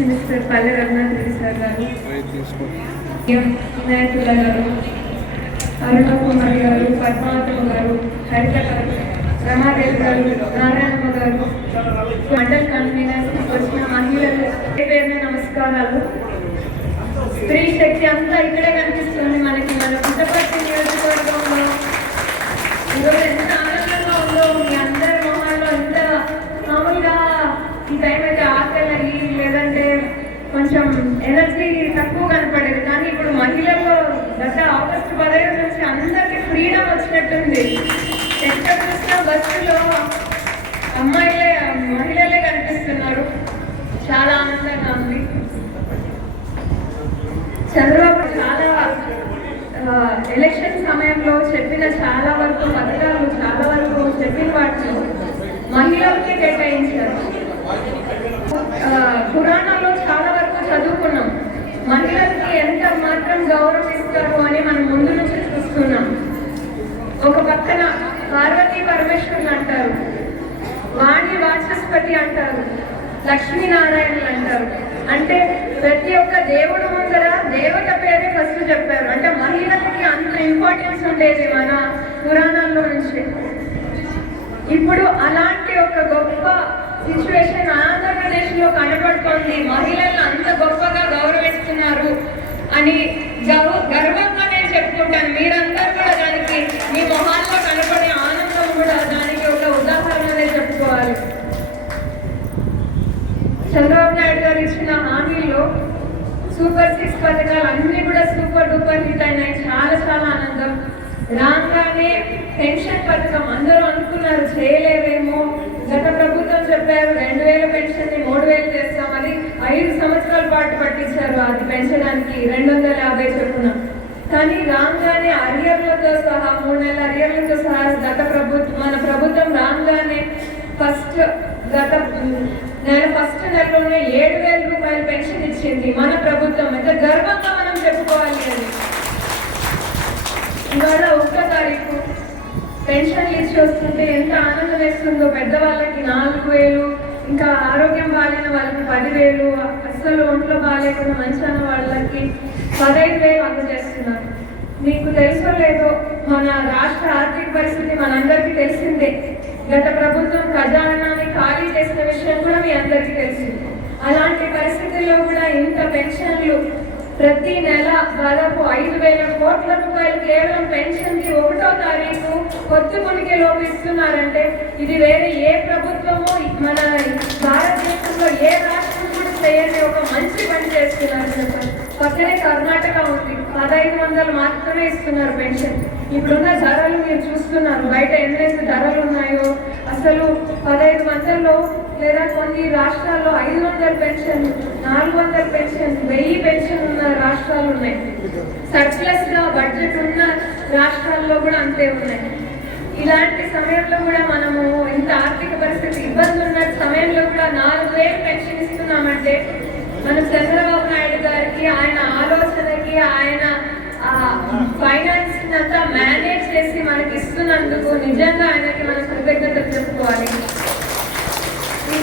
Mister Palle Raghunath sir గారు వినాయకుల గారు అరుణ కుమార్ గారు పద్మావతమ్మ గారు హరిత గారు రమాదేవి గారు నారాయణమ్మ గారు మండల్ కన్వీనర్ వచ్చిన మహిళలు పేరున నమస్కారాలు. స్త్రీ శక్తి అంతా ఇక్కడే కనిపిస్తుంది మనకి మన పుట్టపర్తి నియోజకవర్గంలో. ఈరోజు ఎంత ఆనందంగా ఉందో మీ అందరి మొహాల్లో ఎంత మామూలుగా ఈ టైం అయితే కొంచెం ఎనర్జీ తక్కువ కనపడేది. కానీ ఇప్పుడు మహిళల్లో గత ఆగస్టు పదహైదు నుంచి అందరికీ ఫ్రీడమ్ వచ్చినట్టుంది. ఎక్కడ చూసినా బస్సులో అమ్మాయిలే మహిళలే కనిపిస్తున్నారు. చాలా ఆనందంగా ఉంది. చంద్రబాబు చాలా ఎలక్షన్ సమయంలో చెప్పిన చాలా వరకు పథకాలు చాలా వరకు చెప్పిన వాటిని మహిళలకే కేటాయించారు. పురాణ పురాణాల్లో చాలా వరకు చదువుకున్నాం మహిళలకి ఎంత మాత్రం గౌరవం ఇస్తారు అని మనం ముందు నుంచి చూస్తున్నాం. ఒక పక్కన పార్వతీ పరమేశ్వరులు అంటారు వాణి వాచస్పతి అంటారు లక్ష్మీనారాయణులు అంటారు. అంటే ప్రతి ఒక్క దేవుడు ముందర దేవత పేరే ఫస్ట్ చెప్పారు. అంటే మహిళలకి అంత ఇంపార్టెన్స్ ఉండేది మన పురాణాల్లో నుంచి. ఇప్పుడు అలాంటి ఒక గొప్ప సిచ్యువేషన్ ఆంధ్రప్రదేశ్లో కనబడుతోంది మహిళలను అంత గొప్పగా గౌరవిస్తున్నారు అని గౌ- గర్వంగా నేను చెప్పుకుంటాను మీరందరూ కూడా దానికి మీ మొహాల్లో కనబడే ఆనందం కూడా దానికి ఒక ఉదాహరణనే చెప్పుకోవాలి చంద్రబాబు నాయుడు గారు ఇచ్చిన హామీల్లో సూపర్ సిక్స్ పథకాలు అన్నీ కూడా సూపర్ డూపర్ హిట్ అయినాయి. చాలా చాలా ఆనందం. రాగానే పెన్షన్ పథకం అందరూ అనుకున్నారు చేయలేదేమో గత ప్రభుత్వం చెప్పారు రెండు వేల పెన్షన్ని మూడు వేలు చేస్తామని ఐదు సంవత్సరాల పాటు పట్టించారు అది పెంచడానికి రెండు వందల యాభై చొప్పున. కానీ రాగానే అరియర్లతో సహా మూడు నెలల అరియర్లతో సహా గత ప్రభుత్వం మన ప్రభుత్వం రాగానే ఫస్ట్ గత నేను ఫస్ట్ నెలలోనే ఏడు వేల రూపాయలు పెన్షన్ ఇచ్చింది మన ప్రభుత్వం. ఎంత గర్వంగా మనం చెప్పుకోవాలి అని. ఇవాళ ఒక్క తారీఖు పెన్షన్లు ఇచ్చి వస్తుంటే ఎంత ఆనందం వేస్తుందో పెద్దవాళ్ళకి నాలుగు వేలు ఇంకా ఆరోగ్యం బాగాలేని వాళ్ళకి పదివేలు అస్సలు ఒంట్లో బాగాలేకుండా మంచాన వాళ్ళకి పదహైదు వేలు అందజేస్తున్నారు. మీకు తెలుసో లేదో మన రాష్ట్ర ఆర్థిక పరిస్థితి మనందరికీ తెలిసిందే. గత ప్రభుత్వం ఖజానాని ఖాళీ చేసిన విషయం కూడా మీ అందరికీ తెలిసింది అలాంటి పరిస్థితుల్లో కూడా ఇంత పెన్షన్లు ప్రతి నెల దాదాపు ఐదు వేల కోట్ల రూపాయలు కేవలం పెన్షన్కి ఒకటో తారీఖు కొత్త కొనికే లోపు ఇస్తున్నారంటే ఇది వేరే ఏ ప్రభుత్వము మన భారతదేశంలో ఏ రాష్ట్రం కూడా చేయని ఒక మంచి పని చేస్తున్నారు చెప్పండి. పక్కనే కర్ణాటక ఉంది. పదహైదు వందలు మాత్రమే ఇస్తున్నారు పెన్షన్. ఇప్పుడున్న ధరలు మీరు చూస్తున్నారు. బయట ఎన్నైతే ధరలు ఉన్నాయో అసలు పదహైదు వందల్లో లేదా కొన్ని రాష్ట్రాల్లో ఐదు వందల పెన్షన్ నాలుగు వందల పెన్షన్ వెయ్యి పెన్షన్ ఉన్న రాష్ట్రాలు ఉన్నాయి. సర్ప్లస్గా బడ్జెట్ ఉన్న రాష్ట్రాల్లో కూడా అంతే ఉన్నాయి. ఇలాంటి సమయంలో కూడా మనము ఇంత ఆర్థిక పరిస్థితి ఇబ్బంది ఉన్న సమయంలో కూడా నాలుగు వేలు పెన్షన్ ఇస్తున్నామంటే మనం చంద్రబాబు నాయుడు గారికి ఆయన ఆలోచనకి ఆయన ఫైనాన్స్ అంతా మేనేజ్ మనకి ఇస్తున్నందుకు నిజంగా ఆయనకి మనం కృతజ్ఞతలు చెప్పుకోవాలి.